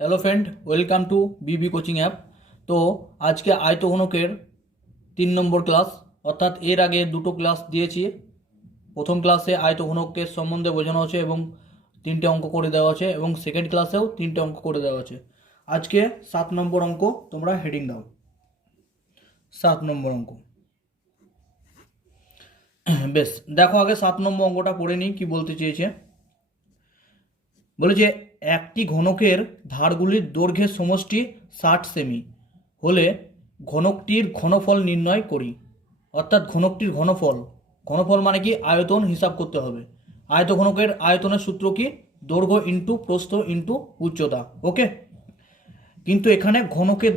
Hello friend, welcome to Bibi coaching app. তো আজকে আয়তঘনকের 3 নম্বর class, অর্থাৎ এর আগে দুটো ক্লাস দিয়েছি। প্রথম ক্লাসে আয়তঘনকের সম্বন্ধে বোঝানো আছে এবং 3টে অঙ্ক করে দেওয়া আছে, এবং সেকেন্ড ক্লাসেও 3টে অঙ্ক করে দেওয়া আছে। আজকে 7 নম্বর অঙ্ক, তোমরা হেডিং দাও 7 নম্বর অঙ্ক। বেশ, দেখো আগে 7 নম্বর অঙ্কটা পড়ে নিই কি বলতে চেয়েছে। বলে যে একটি ঘনকের ধারগুলির দৈর্ঘ্যের সমষ্টি 60 সেমি হলে ঘনকটির ঘনফল নির্ণয় করি। অর্থাৎ ঘনকটির ঘনফল, ঘনফল মানে কি আয়তন হিসাব করতে হবে। আয়তঘনকের আয়তনের সূত্র কি? দৈর্ঘ্য ইন্টু প্রস্থ ইন্টু উচ্চতা। ওকে, কিন্তু এখানে ঘনকের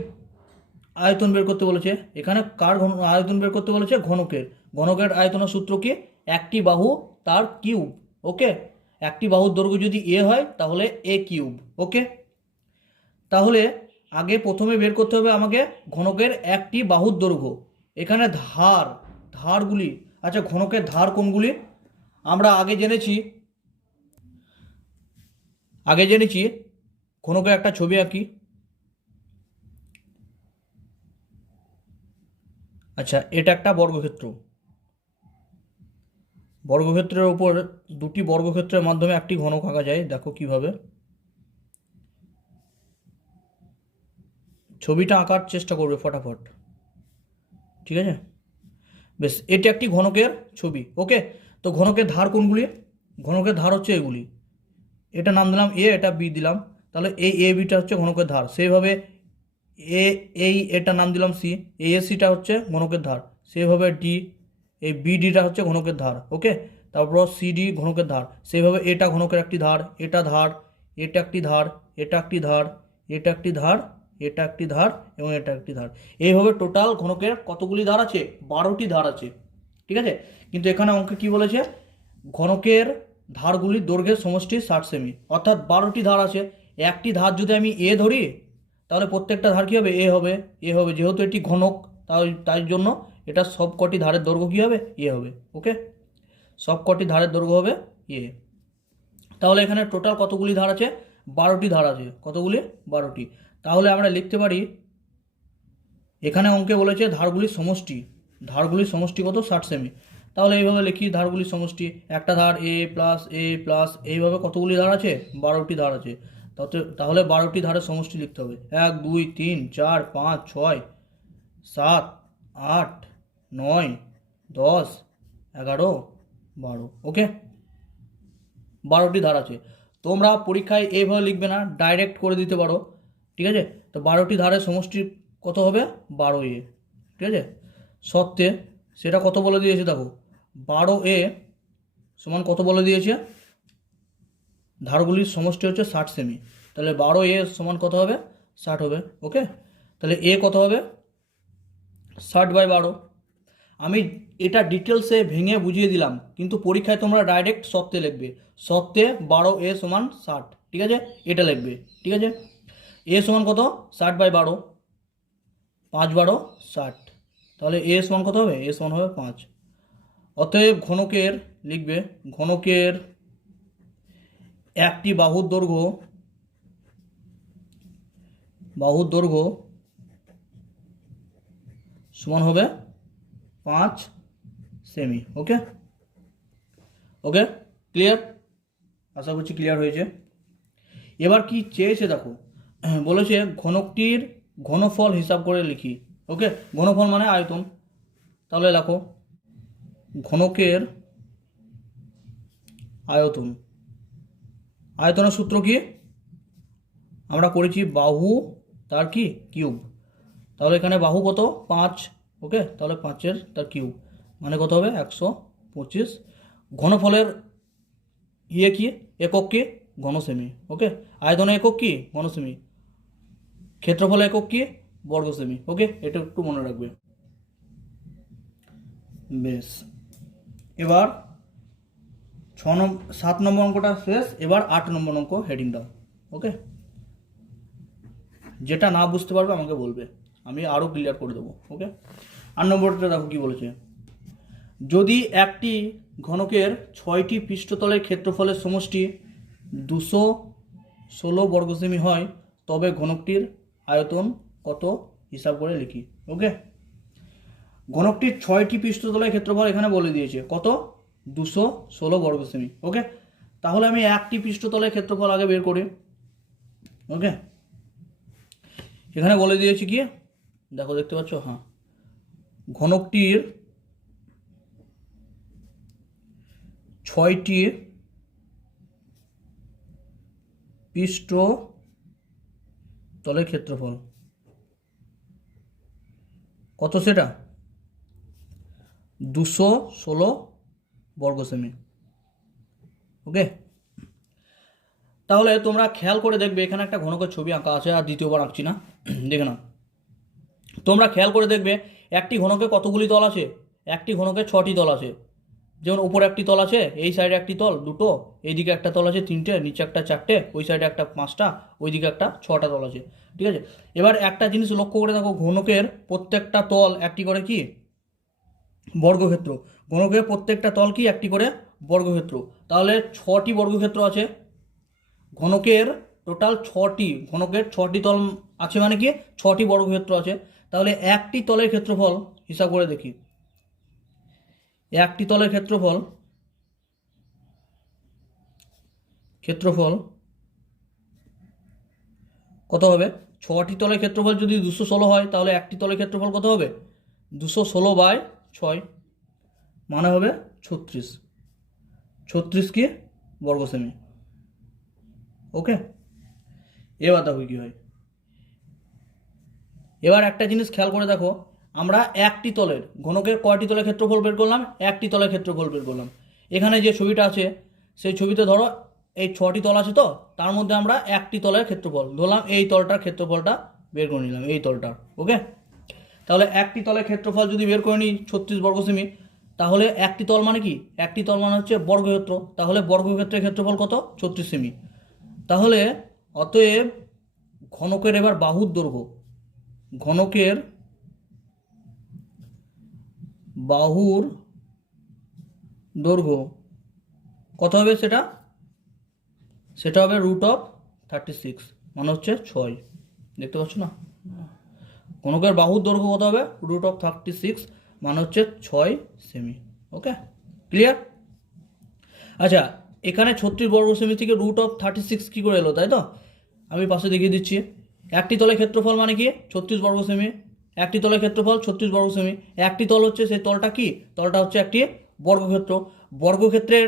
আয়তন বের করতে বলেছে। এখানে কার আয়তন বের করতে বলেছে? ঘনকের। ঘনকের আয়তনের সূত্র কি? একটি বাহু তার কিউব। ওকে, একটি বাহুর দৈর্ঘ্য যদি এ হয় তাহলে এ কিউব। ওকে, তাহলে আগে প্রথমে বের করতে হবে আমাকে ঘনকের একটি বাহুর দৈর্ঘ্য। এখানে ধারগুলি, আচ্ছা ঘনকের ধার কোনগুলি আমরা আগে জেনেছি। ঘনকের একটা ছবি আঁকি। আচ্ছা, এটা একটা বর্গক্ষেত্র। বর্গক্ষেত্রের উপর দুটি বর্গক্ষেত্রের মাধ্যমে একটি ঘনক আঁকা যায়। দেখো কিভাবে। ছবিটা আঁকার চেষ্টা করবে ফটাফট, ঠিক আছে? বেশ, এটা একটি ঘনকের ছবি। ওকে, তো ঘনকের ধার কোনগুলি? ঘনকের ধার হচ্ছে এগুলি। এটা নাম দিলাম এ, এটা বি দিলাম। তাহলে এই এ বিটা হচ্ছে ঘনকের ধার। সেইভাবে এটা নাম দিলাম সি, এই এ সিটা হচ্ছে ঘনকের ধার। সেইভাবে ডি, এই বি ডিটা হচ্ছে ঘনকের ধার। ওকে, তারপর সি ডি ঘনকের ধার। সেইভাবে এটা ঘনকের একটি ধার, এটা ধার, এটা একটি ধার, এটা একটি ধার, এটা একটি ধার, এটা একটি ধার এবং এটা একটি ধার। এইভাবে টোটাল ঘনকের কতগুলি ধার আছে? 12টি ধার আছে, ঠিক আছে? কিন্তু এখানে অঙ্কে কি বলেছে? ঘনকের ধারগুলির দৈর্ঘ্যের সমষ্টি 60 সেমি, অর্থাৎ 12টি ধার আছে। একটি ধার যদি আমি এ ধরি তাহলে প্রত্যেকটা ধার কী হবে? এ হবে। যেহেতু এটি ঘনক, তাই জন্য এটা সব কটি ধারের দৈর্ঘ্য কী হবে? এ হবে। ওকে, সব কটি ধারের দৈর্ঘ্য হবে এ। তাহলে এখানে টোটাল কতগুলি ধার আছে? 12টি ধার আছে। কতগুলি? 12টি। তাহলে আমরা লিখতে পারি, এখানে অঙ্কে বলেছে ধারগুলির সমষ্টি কত? 60 সেমি। তাহলে এইভাবে লিখি ধারগুলির সমষ্টি। একটা ধার এ প্লাস এইভাবে কতগুলি ধার আছে? 12টি ধার আছে। তাহলে 12টি ধারের সমষ্টি লিখতে হবে। 1 2 3 4 5 6 7 8 9 10 11 12। ওকে, 12টি ধার আছে। তোমরা পরীক্ষায় এইভাবে লিখবে না, ডাইরেক্ট করে দিতে পারো, ঠিক আছে? তো 12টি ধারের সমষ্টি কত হবে? 12 এ, ঠিক আছে? সত্ত্বে সেটা কত বলে দিয়েছে দেখো, 12 সমান কত বলে দিয়েছে? ধারগুলির সমষ্টি হচ্ছে 60 সেমি। তাহলে 12 সমান কত হবে? 60 হবে। ওকে, তাহলে এ কত হবে? 60/12। আমি এটা ডিটেলসে ভেঙে বুঝিয়ে দিলাম, কিন্তু পরীক্ষায় তোমরা ডাইরেক্ট সত্ত্বে লিখবে। সত্ত্বে 12 সমান 60, ঠিক আছে? এটা লিখবে, ঠিক আছে? এ সমান কত? 60/12, 5 12 60। তাহলে এ সমান কত হবে? এ সমান হবে 5। অতএব ঘনকের লিখবে, ঘনকের একটি বাহুর দৈর্ঘ্য সমান হবে 5 সেমি। ওকে, ক্লিয়ার? আশা করছি ক্লিয়ার হয়েছে। এবার কি চেয়েছে দেখো, বলেছে ঘনকটির ঘনফল হিসাব করে লিখি। ওকে, ঘনফল মানে আয়তন। তাহলে দেখো ঘনকের আয়তনের সূত্র কি? আমরা করেছি বাহু তার কি কিউব। তাহলে এখানে বাহু কত? 5। ওকে, তাহলে 5 তার কিউব মানে কত হবে? 125। ঘনফলের কি? একক কি? ঘন সেমি। ওকে, আয়তনের একক কি? ঘন সেমি। ক্ষেত্রফলের একক কি? বর্গ সেমি। ওকে, এটা একটু মনে রাখবে। বেশ, এবার 7 নম্বর অঙ্কটা শেষ। এবার 8 নম্বর অঙ্ক হেডিং দাও। ওকে, যেটা না বুঝতে পারবে আমাকে বলবে, আমি আরও ক্লিয়ার করে দেবো। ওকে, 8 নম্বরটা দেখো কি বলেছে। যদি একটি ঘনকের 6টি পৃষ্ঠতলের ক্ষেত্রফলের সমষ্টি 216 বর্গ সেমি হয়, তবে ঘনকটির আয়তন কত হিসাব করে লিখি। ওকে, ঘনকটির 6টি পৃষ্ঠতলের ক্ষেত্রফল এখানে বলে দিয়েছে কত, 216 বর্গ সেমি। ওকে, তাহলে আমি একটি পৃষ্ঠতলের ক্ষেত্রফল আগে বের করি। ওকে, এখানে বলে দিয়েছি কি, দেখো দেখতে পাচ্ছ, হ্যাঁ, ঘনকটির 6টি পৃষ্ঠতলের ক্ষেত্রফল কত, সেটা 216 বর্গ সেমি। ওকে, তাহলে তোমরা খেয়াল করে দেখবে, এখানে একটা ঘনকের ছবি আঁকা আছে, আর দ্বিতীয়বার আঁকছি না, দেখে না। তোমরা খেয়াল করে দেখবে একটি ঘনকে কতগুলি তল আছে, একটি ঘনকে 6টি তল আছে। যেমন উপরে একটি তল আছে, এই সাইডে একটি তল 2টো, এইদিকে একটা তল আছে 3টে, নিচে একটা 4টে, ওই সাইডে একটা 5টা, ওইদিকে একটা 6টা তল আছে। ঠিক আছে, এবার একটা জিনিস লক্ষ্য করে দেখো, ঘনকের প্রত্যেকটা তল একটি করে কি বর্গক্ষেত্র, ঘনকের প্রত্যেকটা তল কি একটি করে বর্গক্ষেত্র। তাহলে 6টি বর্গক্ষেত্র আছে ঘনকের, টোটাল 6টি, ঘনকের 6টি তল আছে মানে কি 6টি বর্গক্ষেত্র আছে। তাহলে একটি তলের ক্ষেত্রফল হিসাব করে দেখি, একটি তলের ক্ষেত্রফল কত হবে, 6টি তলের ক্ষেত্রফল যদি 216 হয়, তাহলে একটি তলের ক্ষেত্রফল কত হবে, 216/6, মানে হবে 36 কি বর্গ সেমি। ওকে, এবার দেখো কি হয়। এবার একটা জিনিস খেয়াল করে দেখো, আমরা একটি তলের ঘনকের কয়টি তলের ক্ষেত্রফল বের করলাম, একটি তলের ক্ষেত্রফল বের করলাম। এখানে যে ছবিটা আছে সেই ছবিতে ধরো এই 6টি তল আছে, তো তার মধ্যে আমরা একটি তলের ক্ষেত্রফল ধরলাম, এই তলটার ক্ষেত্রফলটা বের করে নিলাম, এই তলটার। ওকে, তাহলে একটি তলের ক্ষেত্রফল যদি বের করে নিই 36 বর্গ সেমি, তাহলে একটি তল মানে কি, একটি তল মানে হচ্ছে বর্গক্ষেত্র, তাহলে বর্গক্ষেত্রের ক্ষেত্রফল কত, 36 সেমি। তাহলে অতএব ঘনকের এবার বাহুর দৈর্ঘ্য, ঘনকের বাহুর দৈর্ঘ্য কত হবে, সেটা হবে √36, মানে হচ্ছে 6। দেখতে পাচ্ছ না, ঘনকের বাহুর দৈর্ঘ্য কত হবে, √36, মানে হচ্ছে 6 সেমি। ওকে, ক্লিয়ার। আচ্ছা, এখানে 36 বর্গ সেমি থেকে √36 কী করে এলো, তাই তো আমি পাশে দেখিয়ে দিচ্ছি। একটি তলের ক্ষেত্রফল মানে কি 36 বর্গ সেমি, একটি তলের ক্ষেত্রফল 36 বর্গ সেমি। একটি তল হচ্ছে, সেই তলটা কি, তলটা হচ্ছে একটি বর্গক্ষেত্র। বর্গক্ষেত্রের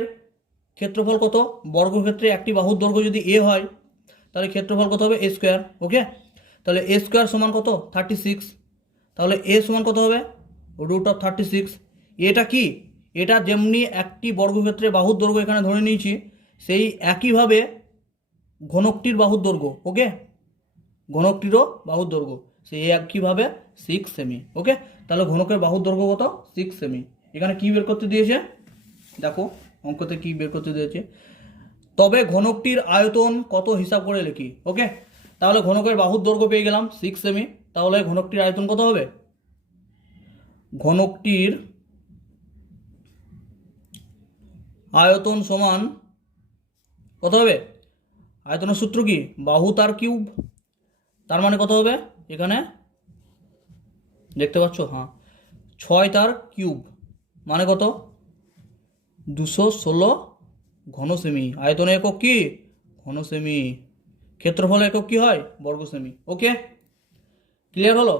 ক্ষেত্রফল কত, বর্গক্ষেত্রে একটি বাহুর দৈর্ঘ্য যদি এ হয়, তাহলে ক্ষেত্রফল কত হবে, a²। ওকে, তাহলে a² সমান কত, 36, তাহলে a সমান কত হবে, √36। এটা কি, এটা যেমনি একটি বর্গক্ষেত্রে বাহুর দৈর্ঘ্য এখানে ধরে নিয়েছি, সেই একইভাবে ঘনকটির বাহুর দৈর্ঘ্য। ওকে, ঘনকটিরও বাহুর দৈর্ঘ্য সেই একইভাবে 6 সেমি। ওকে, তাহলে ঘনকের বাহুর দৈর্ঘ্য কত, 6 সেমি। এখানে কি বের করতে দিয়েছে, দেখো অঙ্কতে কি বের করতে দিয়েছে, তবে ঘনকটির আয়তন কত হিসাব করে লিখি। ওকে, তাহলে ঘনকের বাহুর দৈর্ঘ্য পেয়ে গেলাম 6 সেমি, তাহলে ঘনকটির আয়তন কত হবে, ঘনকটির আয়তন সমান কত হবে, আয়তনের সূত্র কি, বাহু তার কিউব, তার মানে কত হবে, এখানে দেখতে পাচ্ছ, হ্যাঁ, 6 তার কিউব, মানে কত, 216 ঘন সেমি। আয়তনের একক কি, ঘন সেমি। ক্ষেত্রফলের একক কি হয়, বর্গ সেমি। ওকে, ক্লিয়ার হলো।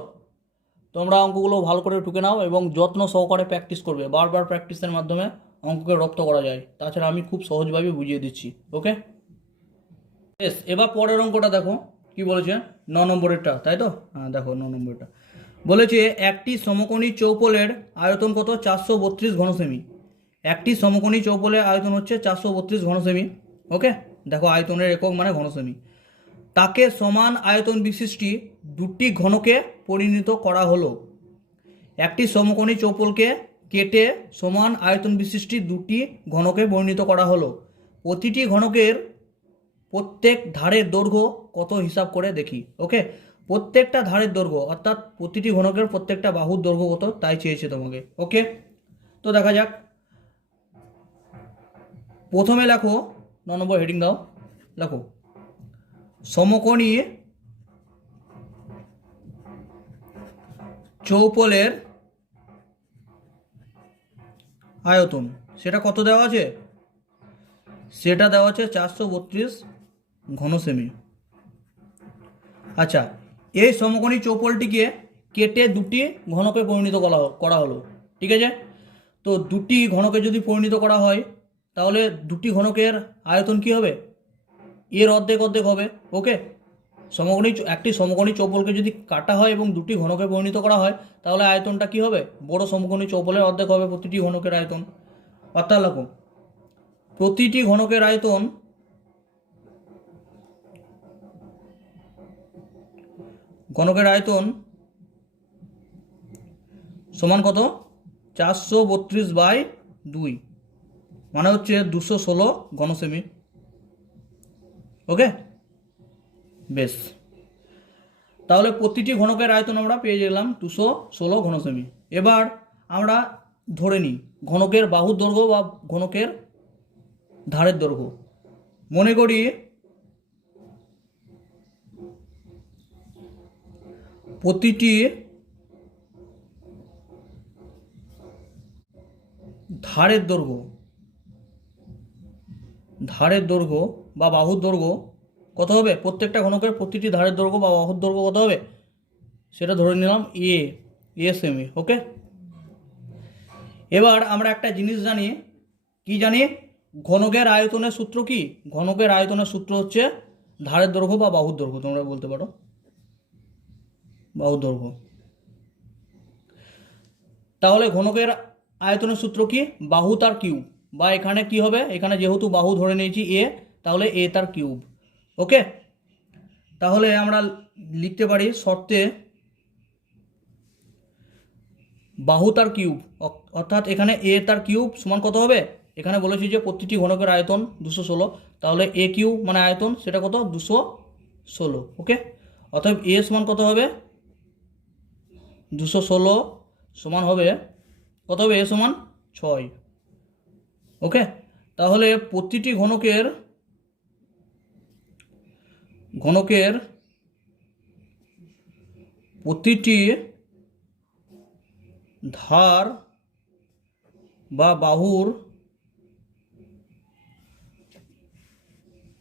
তোমরা অঙ্কগুলো ভালো করে টুকে নাও এবং যত্ন সহকারে প্র্যাকটিস করবে, বারবার প্র্যাকটিসের মাধ্যমে অঙ্ককে রপ্ত করা যায়। তাছাড়া আমি খুব সহজভাবে বুঝিয়ে দিচ্ছি। ওকে, বেশ, এবার পরের অঙ্কটা দেখো কি বলেছে, 9 নম্বরেরটা, তাই তো, হ্যাঁ দেখো 9 নম্বরটা বলেছে, একটি সমকোণী চৌপলের আয়তন কত, 432 ঘন সেমি। একটি সমকোণী চৌপলের আয়তন হচ্ছে 432 ঘন সেমি। ওকে, দেখো আয়তনের একক মানে ঘন সেমি। তাকে সমান আয়তন বিশিষ্টি দুটি ঘনকে পরিণত করা হলো। একটি সমকোণী চৌপলকে কেটে সমান আয়তন বিশিষ্টি দুটি ঘনকে পরিণত করা হলো। প্রতিটি ঘনকের প্রত্যেক ধারের দৈর্ঘ্য কত হিসাব করে দেখি। ওকে, প্রত্যেকটা ধারের দৈর্ঘ্য অর্থাৎ প্রতিটি ঘনকের প্রত্যেকটা বাহুর দৈর্ঘ্য কত তাই চেয়েছে তোমাকে। ওকে, তো দেখা যাক। প্রথমে লেখো 9 নম্বর হেডিং দাও, লেখো সমকোণী চৌপলের আয়তন সেটা কত দেওয়া আছে? সেটা দেওয়া আছে 432 ঘন সেমি। আচ্ছা, এই সমকোণী চৌপলটিকে কেটে দুটি ঘনকে পরিণত করা হলো, ঠিক আছে? তো দুটি ঘনকে যদি পরিণত করা হয় তাহলে দুটি ঘনকের আয়তন কি হবে? এর অর্ধেক অর্ধেক হবে। ওকে, একটি সমকোণী চৌপলকে যদি কাটা হয় এবং দুটি ঘনকে পরিণত করা হয় তাহলে আয়তনটা কি হবে? বড় সমকোণী চৌপলের অর্ধেক হবে প্রতিটি ঘনকের আয়তন। অর্থাৎ দেখো, প্রতিটি ঘনকের আয়তন সমান কত? 432/2, মানে হচ্ছে 216 ঘন সেমি। ওকে, বেশ, তাহলে প্রতিটি ঘনকের আয়তন আমরা পেয়ে গেলাম 216 ঘন সেমি। এবার আমরা ধরে নিই ঘনকের বাহুর দৈর্ঘ্য বা ঘনকের ধারের দৈর্ঘ্য। মনে করি প্রতিটি ধারের দৈর্ঘ্য বা বাহুর দৈর্ঘ্য কত হবে? প্রত্যেকটা ঘনকের প্রতিটি ধারের দৈর্ঘ্য বা বাহুর দৈর্ঘ্য কত হবে সেটা ধরে নিলাম এ সেমি। ওকে, এবার আমরা একটা জিনিস জানি, কি জানি? ঘনকের আয়তনের সূত্র কি? ঘনকের আয়তনের সূত্র হচ্ছে ধারের দৈর্ঘ্য বা বাহুর দৈর্ঘ্য, তোমরা বলতে পারো বাহুর দৈর্ঘ্য। তাহলে ঘনকের আয়তনের সূত্র কি? বাহু তার কিউব, বা এখানে কি হবে? এখানে যেহেতু বাহু ধরে নিয়েছি এ, তাহলে এ তার কিউব। ওকে, তাহলে আমরা লিখতে পারি শর্তে বাহু তার কিউব, অর্থাৎ এখানে এ তার কিউব সমান কত হবে? এখানে বলেছি যে প্রতিটি ঘনকের আয়তন 216, তাহলে এ কিউ মানে আয়তন সেটা কত? 216। ওকে, অতএব এ সমান কত হবে? 216 সমান হবে কত হবে? এ সমান 6। ওকে, তাহলে প্রতিটি ঘনকের প্রতিটি ধার বা বাহুর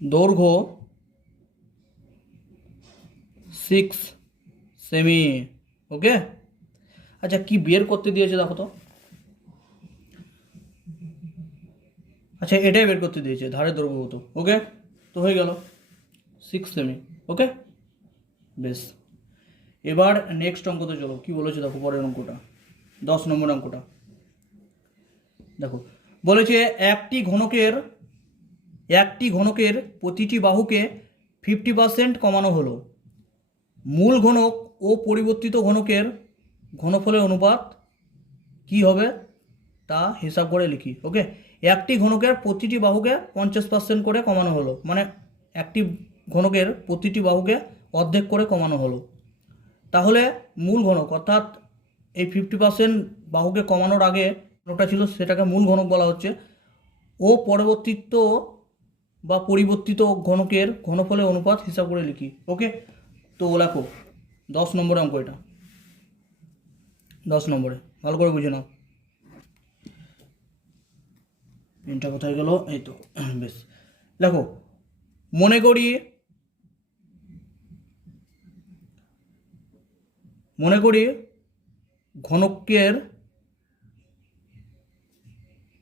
দৈর্ঘ্য 6 সেমি। ওকে, আচ্ছা, কি বের করতে দিয়েছে দেখো তো। আচ্ছা, এটাই বের করতে দিয়েছে ধারের দৈর্ঘ্য কত। ওকে, তো হয়ে গেল 6 সেমি। ওকে, বেশ, এবার নেক্সট অঙ্কতে চলো, কি বলেছে দেখো পরের অঙ্কটা, 10 নম্বর অঙ্কটা। দেখো, বলেছে একটি ঘনকের প্রতিটি বাহুকে 50% কমানো হলো। মূল ঘনক ও পরিবর্তিত ঘনকের ঘনফলের অনুপাত কি হবে তা হিসাব করে লিখি। ওকে, একটি ঘনকের প্রতিটি বাহুকে 50% করে কমানো হলো, মানে একটি ঘনকের প্রতিটি বাহুকে অর্ধেক করে কমানো হলো। তাহলে মূল ঘনক, অর্থাৎ এই 50% বাহুকে কমানোর আগে ঘনকটা ছিল সেটাকে মূল ঘনক বলা হচ্ছে, ও পরিবর্তিত ঘনকের ঘনফলের অনুপাত হিসাব করে লিখি। ওকে, তো লেখো 10 নম্বরে অঙ্ক এটা, 10 নম্বরে ভালো করে বুঝে নাও। পেনটা কোথায় গেল? এই তো, বেশ, দেখো, মনে করি ঘনকের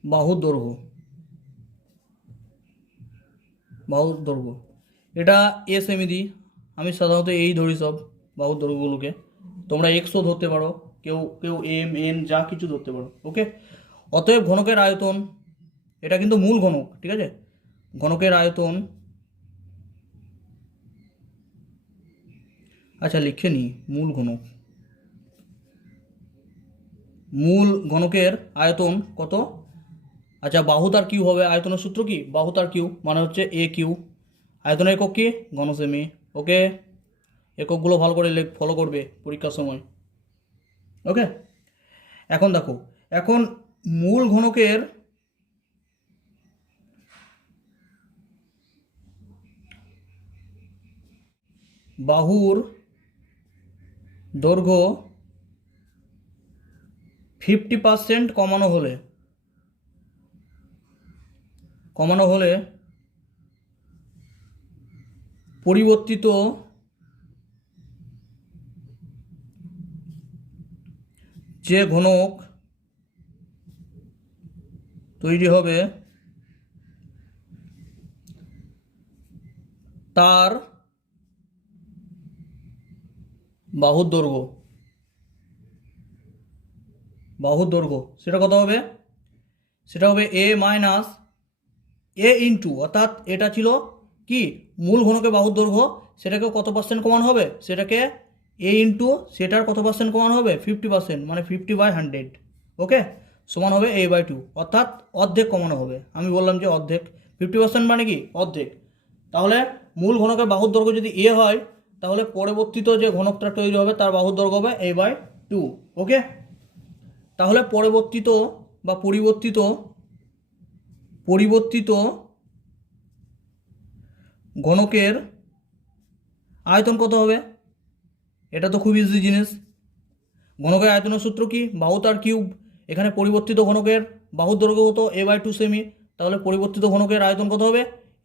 বাহুর দৈর্ঘ্য এটা এ সেমি দিই, আমি সাধারণত এই ধরি সব বাহুর দৈর্ঘ্যগুলোকে, তোমরা এক্সও ধরতে পারো, কেউ কেউ এম এন যা কিছু ধরতে পারো। ওকে, অতএব ঘনকের আয়তন, এটা কিন্তু মূল ঘনক, ঠিক আছে? ঘনকের আয়তন, আচ্ছা লিখে নিই, মূল ঘনকের আয়তন কত? আচ্ছা, বাহু তার কিউ হবে, আয়তনের সূত্র কি? বাহু তার কিউ মানে হচ্ছে এ কিউ। আয়তনের একক কি? ঘন সেমি। ওকে, এককগুলো ভালো করে ফলো করবে পরীক্ষার সময়। ওকে, এখন দেখো, এখন মূল ঘনকের বাহুর দৈর্ঘ্য 50% কমানো হলে পরিবর্তিত যে ঘনক তৈরি হবে তার বাহুর দৈর্ঘ্য সেটা কত হবে? সেটা হবে a মাইনাস a ইন্টু, অর্থাৎ এটা ছিল কি মূল ঘনকের বাহুর দৈর্ঘ্য, সেটাকে কত পার্সেন্ট কমানো হবে? সেটাকে a ইন্টু সেটার কত পার্সেন্ট কমানো হবে? 50%, মানে 50/100, ওকে, সমান হবে a/2, অর্থাৎ অর্ধেক কমানো হবে। আমি বললাম যে অর্ধেক, 50% মানে কি অর্ধেক। তাহলে মূল ঘনকের বাহুর দৈর্ঘ্য যদি a হয়, তাহলে পরবর্তীত যে ঘনকটা তৈরি হবে তার বাহুর দৈর্ঘ্য হবে a/2, ওকে। তাহলে পরিবর্তিত ঘনকের আয়তন কত হবে? এটা তো খুব ইজি জিনিস। ঘনকের আয়তনের সূত্র কি? বাহু তার কিউব। এখানে পরিবর্তিত ঘনকের বাহুর দৈর্ঘ্য কত? a/2 semi. তাহলে পরিবর্তিত ঘনকের আয়তন কত হবে?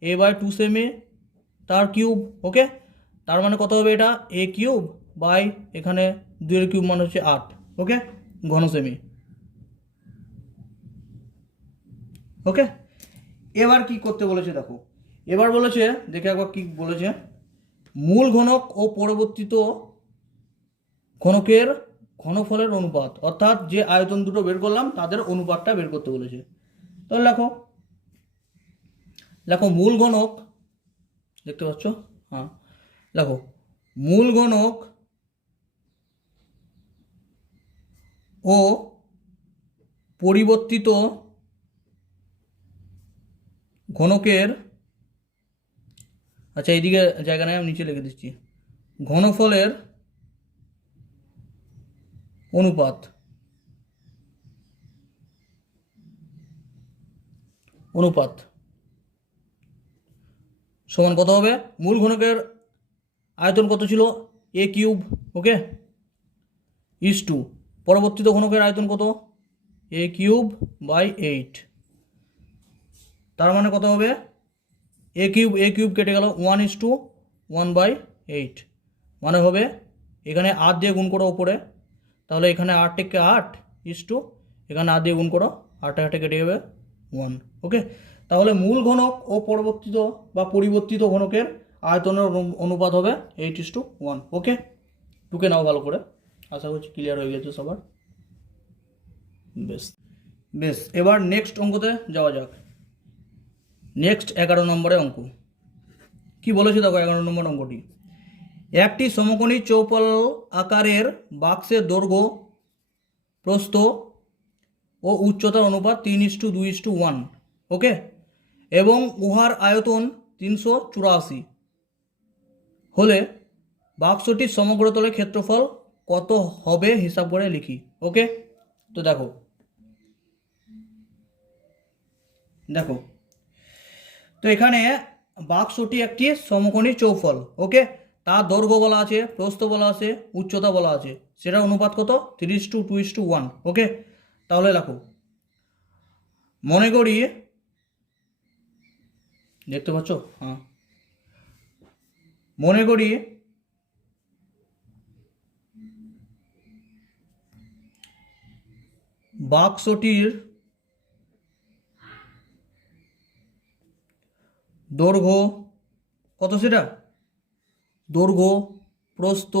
a/2 সেমি তার কিউব, ওকে। তার মানে কত হবে? এটা a কিউব বাই এখানে 2 এর কিউব মানে হচ্ছে 8, ওকে, ঘন সেমি, ওকে। এবার কি করতে বলেছে দেখো, এবার বলেছে, দেখে একবার কি বলেছে, মূল ঘনক ও পরিবর্তিত ঘনকের ঘনফলের অনুপাত, অর্থাৎ যে আয়তন দুটো বের করলাম তাদের অনুপাতটা বের করতে বলেছে। তাহলে লেখো মূল ঘনক, দেখতে পাচ্ছ, হ্যাঁ, লেখো মূল ঘনক ও পরিবর্তিত ঘনকের, আচ্ছা এইদিকে জায়গা নেই, আমি নিচে লিখে দিচ্ছি, ঘনফলের অনুপাত সমান কত হবে? মূল ঘনকের আয়তন কত ছিল? a cube, okay, is to পরবর্তীত ঘনকের আয়তন কত? a cube by 8। তার মানে কত হবে? a কিউব কেটে গেল, 1:1/8, মানে হবে এখানে 8 দিয়ে গুণ করো উপরে, তাহলে এখানে 8 থেকে 8 ইস টু এখানে 8 দিয়ে গুণ করো, 8 কেটে যাবে 1, ওকে। তাহলে মূল ঘনক ও পরিবর্তিত ঘনকের আয়তনের অনুপাত হবে 8:1, ওকে। টুকে নাও ভালো করে, আশা করছি ক্লিয়ার হয়ে গেছে সবার। বেশ, এবার নেক্সট অঙ্কতে যাওয়া যাক। নেক্সট 11 নম্বরের অঙ্ক কি বলেছে দেখো। 11 নম্বর অঙ্কটি, একটি সমকোণী চৌপল আকারের বাক্সের দৈর্ঘ্য, প্রস্থ ও উচ্চতার অনুপাত 3:2:1, ওকে, এবং উহার আয়তন 384 হলে বাক্সটির সমগ্র তলের ক্ষেত্রফল কত হবে হিসাব করে লিখি, ওকে। তো দেখো তো এখানে বাক্সটি একটি সমকোণী চৌফল, ওকে, তার দৈর্ঘ্য বলা আছে, প্রস্থ বলা আছে, উচ্চতা বলা আছে, সেটার অনুপাত কত? 3:2:1, ওকে। তাহলে লেখো, মনে করি, দেখতে পাচ্ছ, হ্যাঁ, মনে করি বাক্সটির দৈর্ঘ্য কত? সেটা দৈর্ঘ্য, প্রস্থ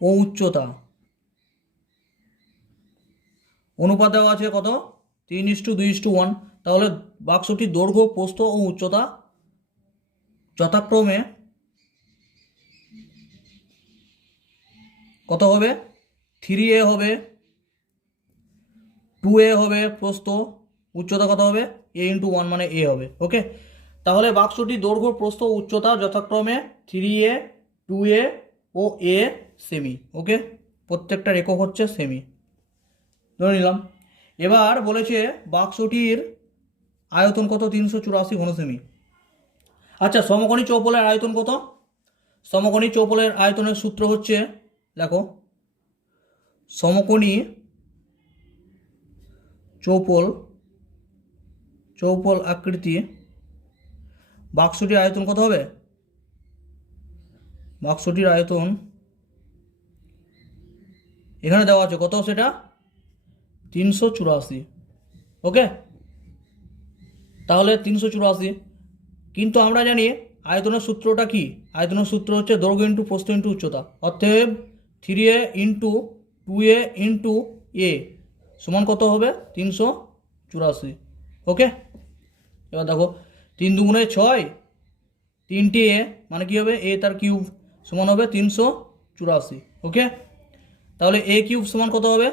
ও উচ্চতা অনুপাত দেওয়া আছে কত? 3:2:1। তাহলে বাক্সটির দৈর্ঘ্য, প্রস্থ ও উচ্চতা যথাক্রমে কত হবে? 3a হবে, 2a হবে প্রস্থ, উচ্চতা কত হবে? a×1 মানে a হবে, ওকে। তাহলে বাক্সটির দৈর্ঘ্য, প্রস্থ ও উচ্চতা যথাক্রমে 3a, 2a O a semi, ওকে, প্রত্যেকটার একক হচ্ছে সেমি, ধরে নিলাম। এবার বলেছে বাক্সটির আয়তন কত? 384 ঘন সেমি। আচ্ছা, সমকোণী চৌপলের আয়তন কত? সমকোণী চৌপলের আয়তনের সূত্র হচ্ছে, দেখো, সমকোণী চৌপল আকৃতি বাক্সটির আয়তন কত হবে? বাক্সটির আয়তন এখানে দেওয়া আছে কত, সেটা 384। ওকে, তাহলে 384, কিন্তু আমরা জানি আয়তনের সূত্রটা কি? আয়তনের সূত্র হচ্ছে দৈর্ঘ্য ইন্টু প্রস্থ ইন্টু উচ্চতা। অতএব 3a into 2a into a সমান কত হবে? 384। ওকে, এবার দেখো 3 দুগুণে 6, 3টে a মানে কি হবে? a তার কিউব সমান হবে 384। ওকে, তাহলে a কিউব সমান কত হবে?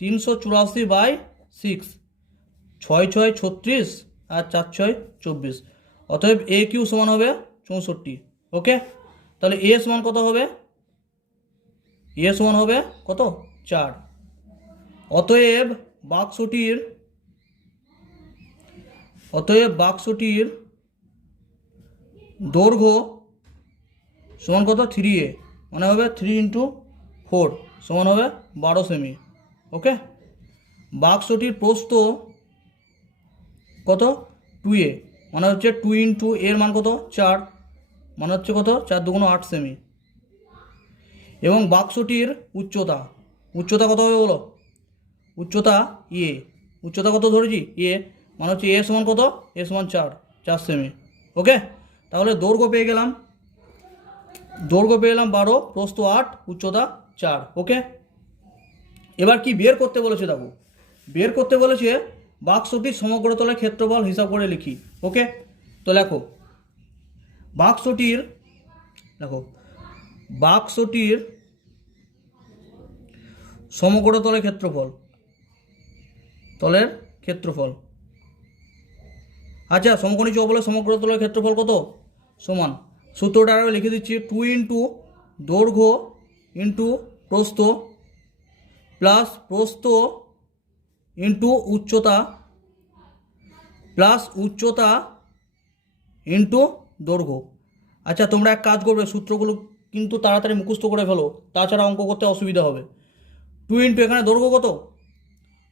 384/6, 6 6 36 আর 4 6 24। অতএব a কিউব সমান হবে 64। ওকে, তাহলে a সমান কত হবে? a সমান হবে কত? 4। অতএব বাক্সটির দৈর্ঘ্য সমান কত? 3a মানে হবে 3 × 4 সমান হবে 12 সেমি। ওকে, বাক্সটির প্রস্থ কত? 2a মানে হচ্ছে 2 × এর মান কত? 4 মানে হচ্ছে কত? 4 দুগুণ 8 সেমি। এবং বাক্সটির উচ্চতা কত হবে বলো? উচ্চতা a, উচ্চতা কত ধরেছি? a মানে হচ্ছে a সমান কত? a সমান 4 সেমি। ওকে, তাহলে দৈর্ঘ্য পেয়ে গেলাম 12, প্রস্থ 8, উচ্চতা 4। ওকে, এবার কি বের করতে বলেছে? দেখো, বের করতে বলেছে বাক্সটির সমগ্রতলের ক্ষেত্রফল হিসাব করে লিখি। ওকে, তো লেখো বাক্সটির সমগ্রতলের ক্ষেত্রফল। আচ্ছা, সমকোণী চৌবলের সমগ্রতলের ক্ষেত্রফল কত? সমান, সূত্রটা আরও লিখে দিচ্ছি, 2 × দৈর্ঘ্য ইন্টু প্রস্থ প্লাস প্রস্থ ইন্টু উচ্চতা প্লাস উচ্চতা ইন্টু দৈর্ঘ্য। আচ্ছা, তোমরা এক কাজ করবে, সূত্রগুলো কিন্তু তাড়াতাড়ি মুখস্থ করে ফেলো, তাছাড়া অঙ্ক করতে অসুবিধা হবে। 2 × এখানে দৈর্ঘ্য কত?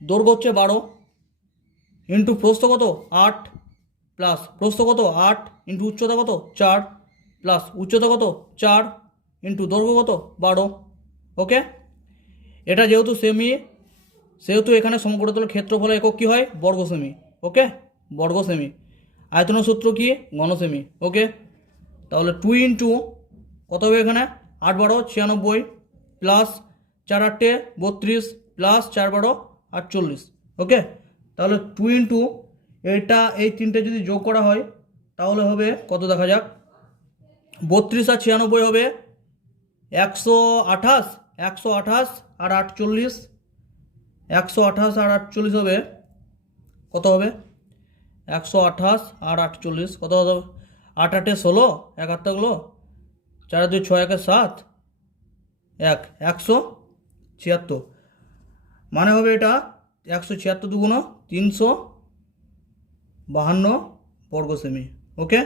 দৈর্ঘ্য হচ্ছে 12 ইন্টু প্রস্থ কত? 8 প্লাস প্রস্থ কত? 8 ইন্টু উচ্চতা কত? 4 প্লাস উচ্চতা কত? 4 ইন্টু দৈর্ঘ্য কত? 12। ওকে, এটা যেহেতু সেমি, সেহেতু এখানে সমগ্রতলের ক্ষেত্রফলের একক কী হয়? বর্গ সেমি। ওকে, বর্গ সেমি। আয়তনের সূত্র কি? ঘন সেমি। ওকে, তাহলে 2 × কত হবে এখানে? 8 12 96 প্লাস 4 8 32 প্লাস 4 12 48। ওকে, তাহলে 2 × এটা এই তিনটে যদি যোগ করা হয় তাহলে হবে কত? দেখা যাক, 32 আর 96 হবে 128, 128 আর 48, 128 আর 48 হবে কত হবে? 128 আর 48 কত হবে? 8 8 16, 1 8 গেলো, 4 2 6 1 7, 176 মানে হবে এটা 176 দুগুণ 352 বর্গ সেমি। ওকে,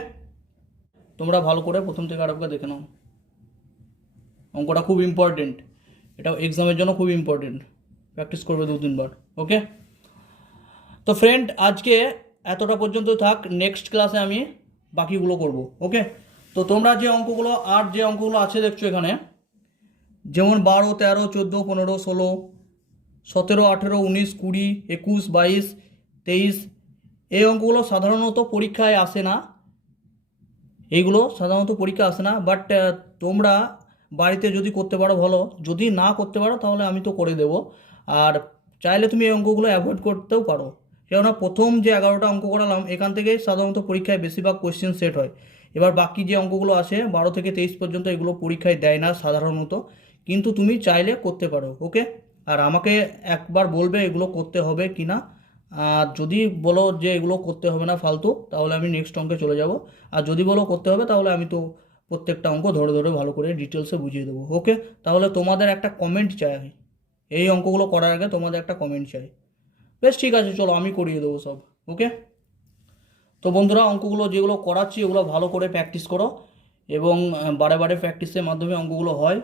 তোমরা ভালো করে প্রথম থেকে আরেকবার দেখে নাও, অঙ্কটা খুব ইম্পর্টেন্ট, এটা এক্সামের জন্য খুব ইম্পর্টেন্ট, প্র্যাকটিস করবে 2-3 বার। ওকে, তো ফ্রেন্ড আজকে এতটা পর্যন্ত থাক, নেক্সট ক্লাসে আমি বাকিগুলো করব। ওকে, তো তোমরা যে অঙ্কগুলো আছে দেখছো এখানে, যেমন 12 13 14 15 16 17 18 19 20 21 22 23, এই অঙ্কগুলো সাধারণত পরীক্ষায় আসে না, বাট তোমরা বাড়িতে যদি করতে পারো ভালো, যদি না করতে পারো তাহলে আমি তো করে দেবো। আর চাইলে তুমি এই অঙ্কগুলো অ্যাভয়েড করতেও পারো, কেননা প্রথম যে 11টা অঙ্ক করালাম এখান থেকেই সাধারণত পরীক্ষায় বেশিরভাগ কোয়েশ্চেন সেট হয়। এবার বাকি যে অঙ্কগুলো আসে 12 থেকে 23 পর্যন্ত, এগুলো পরীক্ষায় দেয় না সাধারণত, কিন্তু তুমি চাইলে করতে পারো। ওকে, আর আমাকে একবার বলবে এগুলো করতে হবে কি না, আর যদি বলো যে এগুলো করতে হবে না ফালতু, তাহলে আমি নেক্সট অঙ্কে চলে যাব। আর যদি বলো করতে হবে, তাহলে আমি তো প্রত্যেকটা অঙ্ক ধরে ধরে ভালো করে ডিটেলসে বুঝিয়ে দেবো। ওকে, তাহলে তোমাদের একটা কমেন্ট চাই, এই অঙ্কগুলো করার আগে তোমাদের একটা কমেন্ট চাই। বেশ, ঠিক আছে, চলো আমি করিয়ে দেবো সব। ওকে, তো বন্ধুরা অঙ্কগুলো যেগুলো করাচ্ছি ওগুলো ভালো করে প্র্যাকটিস করো, এবং বারে বারে প্র্যাকটিসের মাধ্যমে অঙ্কগুলো হয়,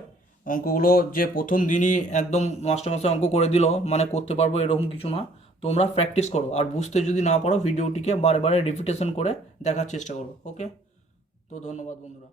অঙ্কগুলো যে প্রথম দিনই একদম মাস্টারমশাই অঙ্ক করে দিল মানে করতে পারবো এরকম কিছু না। তোমরা প্র্যাকটিস করো, আর বুঝতে যদি না পারো ভিডিওটিকে বারে বারে রিপিটেশন করে দেখার চেষ্টা করো। ওকে, তো ধন্যবাদ বন্ধুরা।